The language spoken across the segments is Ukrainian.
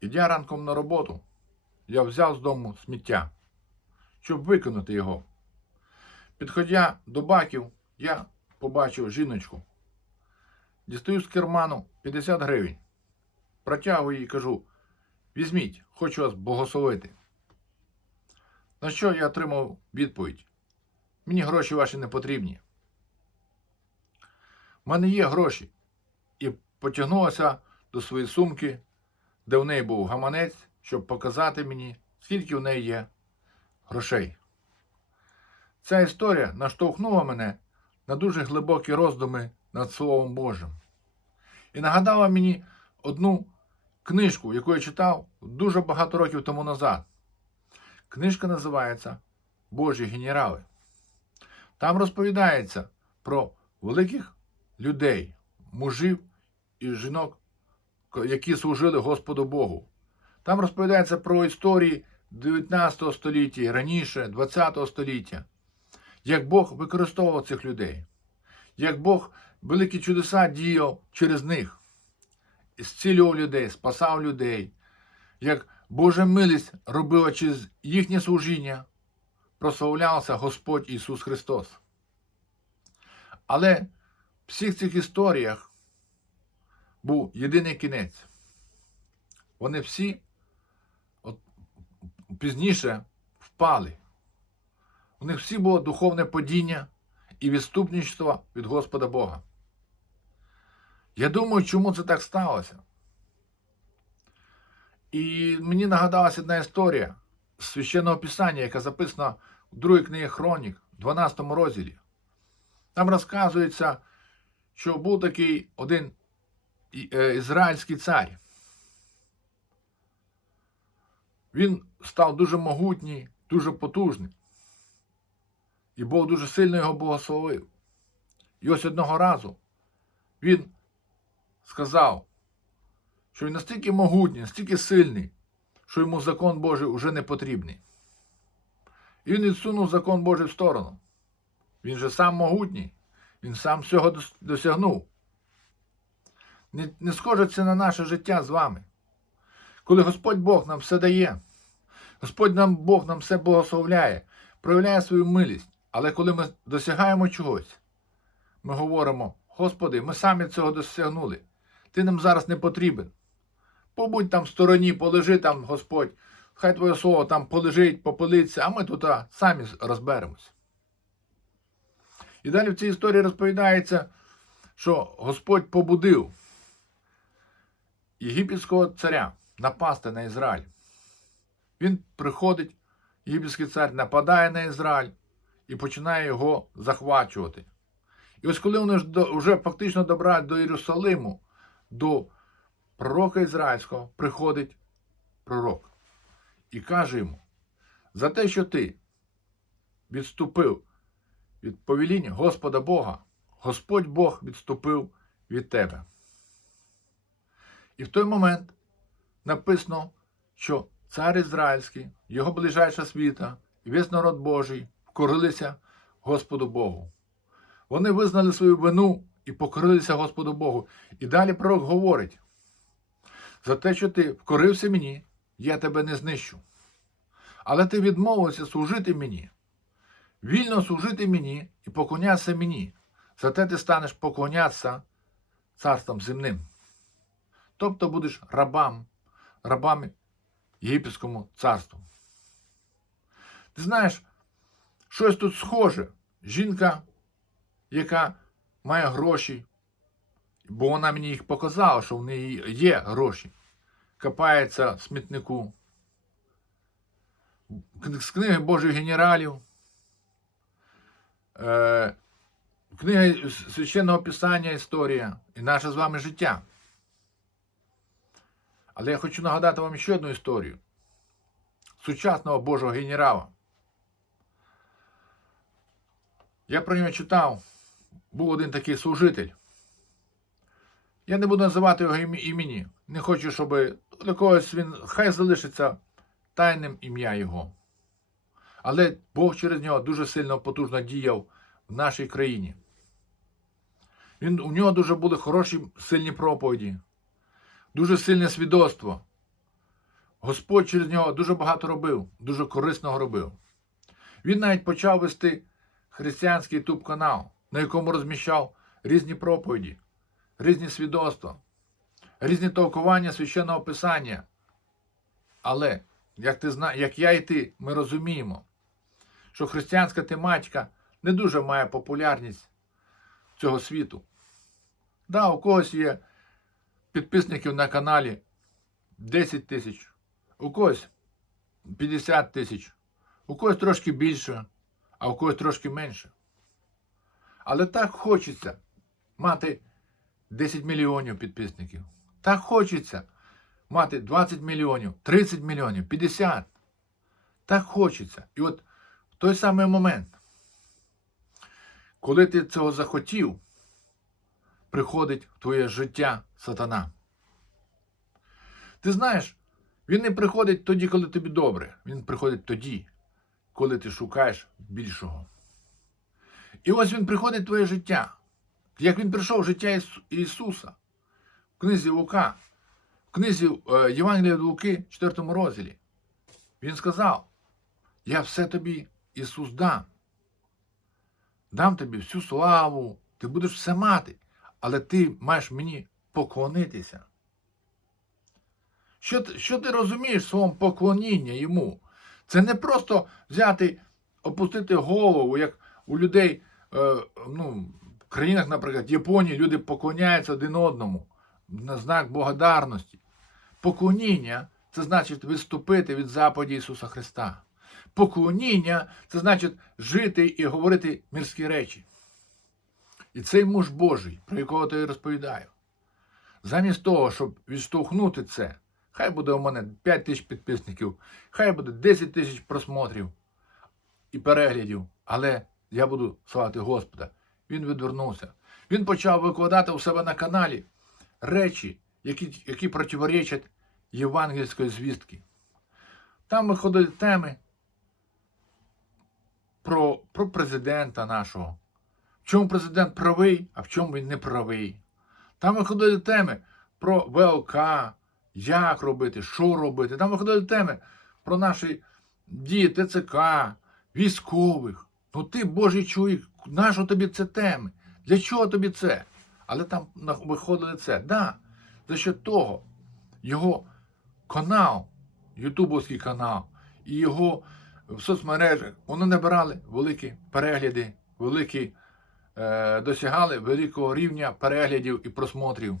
Ідя ранком на роботу, я взяв з дому сміття, щоб викинути його. Підходя до баків, я побачив жіночку. Дістаю з керману 50 гривень. Протягую їй і кажу: візьміть, хочу вас богословити. На що я отримав відповідь? Мені гроші ваші не потрібні. У мене є гроші. І потягнулася до своєї сумки, де в неї був гаманець, щоб показати мені, скільки в неї є грошей. Ця історія наштовхнула мене на дуже глибокі роздуми над Словом Божим. І нагадала мені одну книжку, яку я читав дуже багато років тому назад. Книжка називається Божі генерали. Там розповідається про великих людей, мужів і жінок, які служили Господу Богу. Там розповідається про історії 19 століття і раніше, 20 століття, як Бог використовував цих людей, як Бог великі чудеса діяв через них, зцілював людей, спасав людей, як Божа милість робила через їхнє служіння, прославлявся Господь Ісус Христос. Але в всіх цих історіях був єдиний кінець. Вони всі от, пізніше впали. У них всі було духовне падіння і відступництво від Господа Бога. Я думаю, чому це так сталося. І мені нагадалася одна історія з священного писання, яка записана в другій книгі Хронік, 12 розділі. Там розказується, що був такий один ізраїльський цар. Він став дуже могутній, дуже потужний. І Бог дуже сильно його благословив. І ось одного разу він сказав, що він настільки могутній, настільки сильний, що йому закон Божий уже не потрібний. І він відсунув закон Божий в сторону. Він же сам могутній, він сам всього досягнув. Не, не це на наше життя з вами. Коли Господь Бог нам все дає, Господь нам Бог нам все благословляє, проявляє свою милість. Але коли ми досягаємо чогось, ми говоримо, Господи, ми самі цього досягнули. Ти нам зараз не потрібен. Побудь там в стороні, полежи там, Господь, хай Твоє слово там полежить, попилиться, а ми тут а, самі розберемось. І далі в цій історії розповідається, що Господь побудив єгипетського царя напасти на Ізраїль. Він приходить, єгипетський цар нападає на Ізраїль і починає його захвачувати. І ось коли вони вже фактично добирають до Єрусалиму, до пророка Ізраїльського приходить пророк і каже йому: за те, що ти відступив від повеління Господа Бога, Господь Бог відступив від тебе. І в той момент написано, що цар Ізраїльський, його ближайша світа і весь народ Божий вкорилися Господу Богу. Вони визнали свою вину і покорилися Господу Богу. І далі пророк говорить: за те, що ти вкорився мені, я тебе не знищу. Але ти відмовився служити мені, вільно служити мені і поклонятися мені. Зате ти станеш поклонятися царством земним. Тобто будеш рабам, рабами Єгипетському царству. Ти знаєш, щось тут схоже. Жінка, яка має гроші, бо вона мені їх показала, що в неї є гроші, копається в смітнику. З книги Божих генералів, е, книга священного писання історія і наше з вами життя. Але я хочу нагадати вам ще одну історію сучасного Божого генерала. Я про нього читав, був один такий служитель. Я не буду називати його імені. Не хочу, щоб для когось він хай залишиться тайним ім'я його. Але Бог через нього дуже сильно потужно діяв в нашій країні. Він, У нього дуже були хороші сильні проповіді, дуже сильне свідоцтво. Господь через нього дуже багато робив, дуже корисного робив. Він навіть почав вести християнський ютуб канал, на якому розміщав різні проповіді, різні свідоцтва, різні толкування священного писання. Але, як, ти як я і ти, ми розуміємо, що християнська тематика не дуже має популярність цього світу. Да, у когось є підписників на каналі 10 тисяч, у когось 50 тисяч, у когось трошки більше, а у когось трошки менше. Але так хочеться мати 10 мільйонів підписників. Так хочеться мати 20 мільйонів, 30 мільйонів, 50. Так хочеться. І от в той самий момент, коли ти цього захотів, приходить в твоє життя сатана. Ти знаєш, він не приходить тоді, коли тобі добре. Він приходить тоді, коли ти шукаєш більшого. І ось він приходить в твоє життя. Як він прийшов в життя Ісу- Ісуса в книзі Лука, в книзі е, Євангелія від Луки, 4 розділі. Він сказав: Я все тобі, Ісус, дам. Дам тобі всю славу, ти будеш все мати, але ти маєш мені поклонитися. Що, що ти розумієш в своєму поклонінні йому? Це не просто взяти, опустити голову, як у людей, е, ну, в країнах, наприклад, Японії, люди поклоняються один одному на знак благодарності. Поклоніння це значить відступити від заповіді Ісуса Христа. Поклоніння це значить жити і говорити мирські речі. І цей муж Божий, про якого я розповідаю, замість того, щоб відштовхнути це, хай буде у мене 5 тисяч підписників, хай буде 10 тисяч просмотрів і переглядів, але я буду славити Господа. Він відвернувся. Він почав викладати у себе на каналі речі, які, які противоречать євангельської звістки. Там виходили теми про, про президента нашого. Чому президент правий, а в чому він не правий. Там виходили теми про ВЛК, як робити, що робити. Там виходили теми про наші дії ТЦК, військових. Ну ти, Божий чоловік, нащо тобі це теми? Для чого тобі це? Але там виходили це. Да, за що того його канал, ютубовський канал і його в соцмережах, вони набирали великі перегляди, великі, досягали великого рівня переглядів і просмотрів.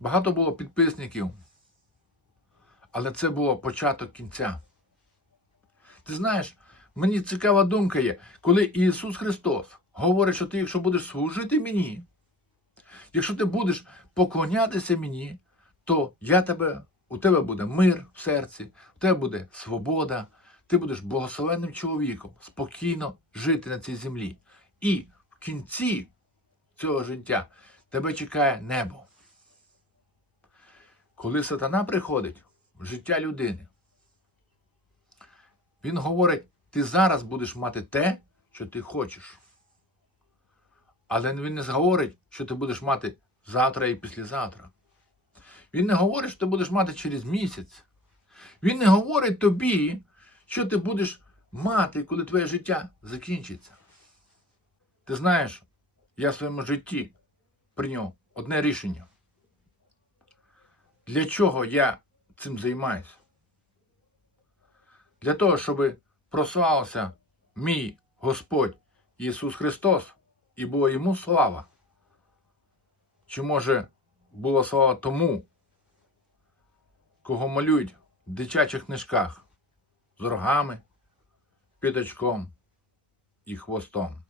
Багато було підписників, але це було початок кінця. Ти знаєш, мені цікава думка є, коли Ісус Христос говорить, що ти, якщо будеш служити мені, якщо ти будеш поклонятися мені, то я тебе, у тебе буде мир в серці, у тебе буде свобода, ти будеш благословенним чоловіком, спокійно жити на цій землі. І кінці цього життя тебе чекає небо. Коли сатана приходить в життя людини, він говорить, ти зараз будеш мати те, що ти хочеш. Але він не говорить, що ти будеш мати завтра і післязавтра. Він не говорить, що ти будеш мати через місяць. Він не говорить тобі, що ти будеш мати, коли твоє життя закінчиться. Ти знаєш, я в своєму житті прийняв одне рішення. Для чого я цим займаюся? Для того, щоб прославився мій Господь Ісус Христос і була йому слава. Чи може була слава тому, кого малюють в дитячих книжках з рогами, п'ятачком і хвостом?